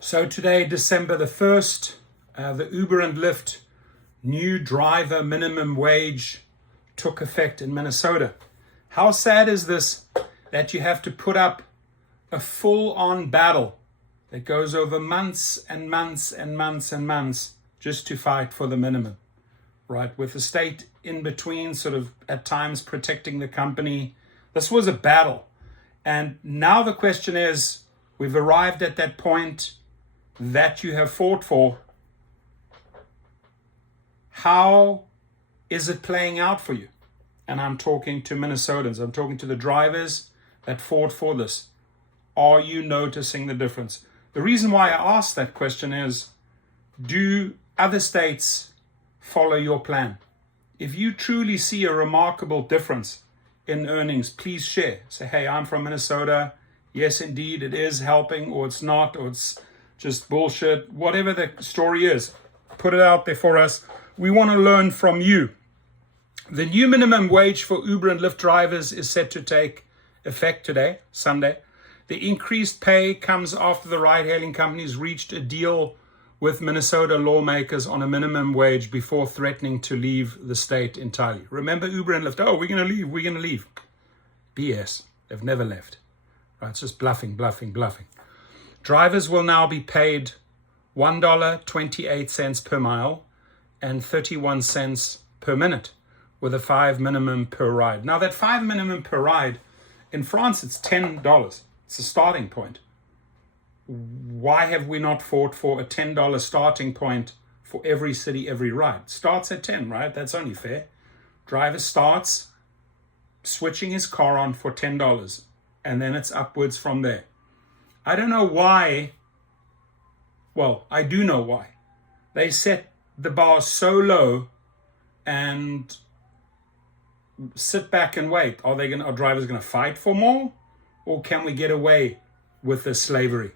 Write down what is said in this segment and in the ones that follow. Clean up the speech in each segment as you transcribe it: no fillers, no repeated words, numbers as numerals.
So today, December the 1st, the Uber and Lyft new driver minimum wage took effect in Minnesota. How sad is this that you have to put up a full-on battle that goes over months and months and months and months just to fight for the minimum, right? With the state in between, sort of at times protecting the company. This was a battle. And now the question is, we've arrived at that point that you have fought for. How is it playing out for you? And I'm talking to Minnesotans. I'm talking to the drivers that fought for this. Are you noticing the difference? The reason why I asked that question is, do other states follow your plan? If you truly see a remarkable difference in earnings, please share. Say, hey, I'm from Minnesota. Yes, indeed, it is helping, or it's not, or it's just bullshit. Whatever the story is, put it out there for us. We want to learn from you. The new minimum wage for Uber and Lyft drivers is set to take effect today, Sunday. The increased pay comes after the ride-hailing companies reached a deal with Minnesota lawmakers on a minimum wage before threatening to leave the state entirely. Remember Uber and Lyft, we're going to leave. BS. They've never left. Right, it's just bluffing. Drivers will now be paid $1.28 per mile and 31 cents per minute with a $5 minimum per ride. Now that $5 minimum per ride, in France it's $10. It's a starting point. Why have we not fought for a $10 starting point for every city, every ride? Starts at 10, right? That's only fair. Driver starts switching his car on for $10, and then it's upwards from there. I don't know why. Well, I do know why. They set the bar so low and sit back and wait. Are drivers going to fight for more? Or can we get away with this slavery?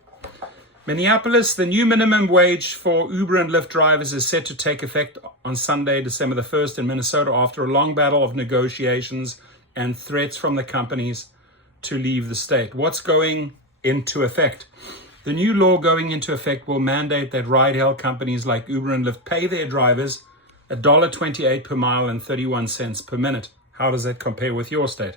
Minneapolis, the new minimum wage for Uber and Lyft drivers is set to take effect on Sunday, December the 1st in Minnesota after a long battle of negotiations and threats from the companies to leave the state. What's going into effect? The new law going into effect will mandate that ride-hail companies like Uber and Lyft pay their drivers $1.28 per mile and 31 cents per minute. How does that compare with your state?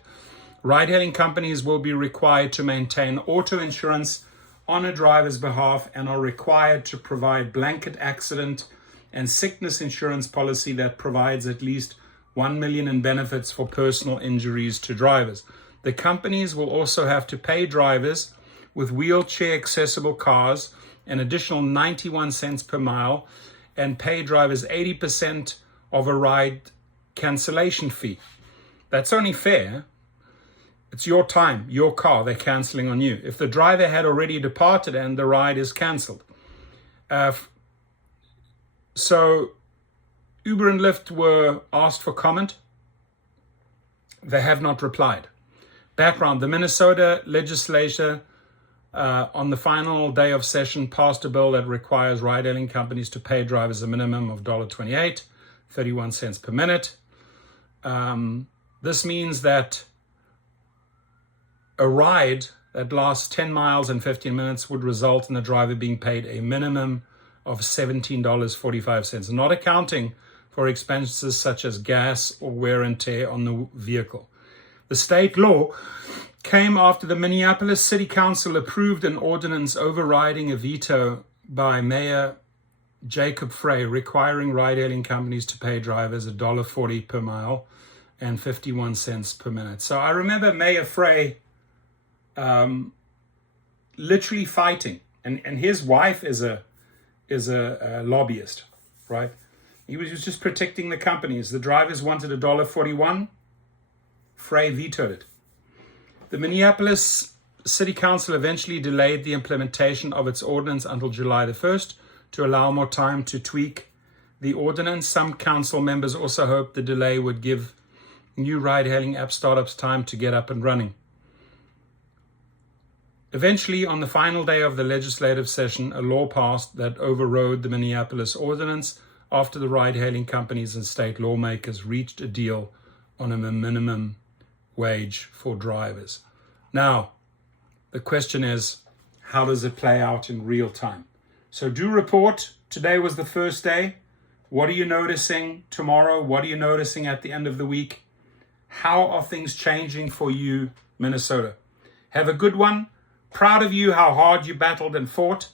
Ride-hailing companies will be required to maintain auto insurance on a driver's behalf and are required to provide blanket accident and sickness insurance policy that provides at least $1 million in benefits for personal injuries to drivers. The companies will also have to pay drivers with wheelchair-accessible cars an additional 91 cents per mile and pay drivers 80% of a ride cancellation fee. That's only fair. It's your time, your car, they're canceling on you. If the driver had already departed and the ride is canceled. So Uber and Lyft were asked for comment. They have not replied. Background, the Minnesota legislature on the final day of session passed a bill that requires ride-hailing companies to pay drivers a minimum of $1.28, 31 cents per minute. This means that a ride that lasts 10 miles and 15 minutes would result in the driver being paid a minimum of $17.45, not accounting for expenses such as gas or wear and tear on the vehicle. The state law came after the Minneapolis City Council approved an ordinance overriding a veto by Mayor Jacob Frey requiring ride-hailing companies to pay drivers $1.40 per mile and 51 cents per minute. So I remember Mayor Frey literally fighting, and his wife is a lobbyist, right? He was just protecting the companies. The drivers wanted $1.41. Frey vetoed it. The Minneapolis City Council eventually delayed the implementation of its ordinance until July the 1st to allow more time to tweak the ordinance. Some council members also hoped the delay would give new ride-hailing app startups time to get up and running. Eventually, on the final day of the legislative session, a law passed that overrode the Minneapolis ordinance after the ride-hailing companies and state lawmakers reached a deal on a minimum wage for drivers. Now, the question is, how does it play out in real time? So do report. Today was the first day. What are you noticing tomorrow? What are you noticing at the end of the week? How are things changing for you, Minnesota? Have a good one. Proud of you, how hard you battled and fought.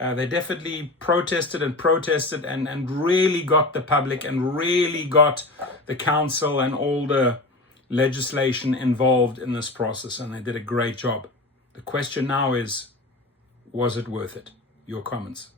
They definitely protested and really got the public and really got the council and all the legislation involved in this process, and they did a great job. The question now is, was it worth it? Your comments.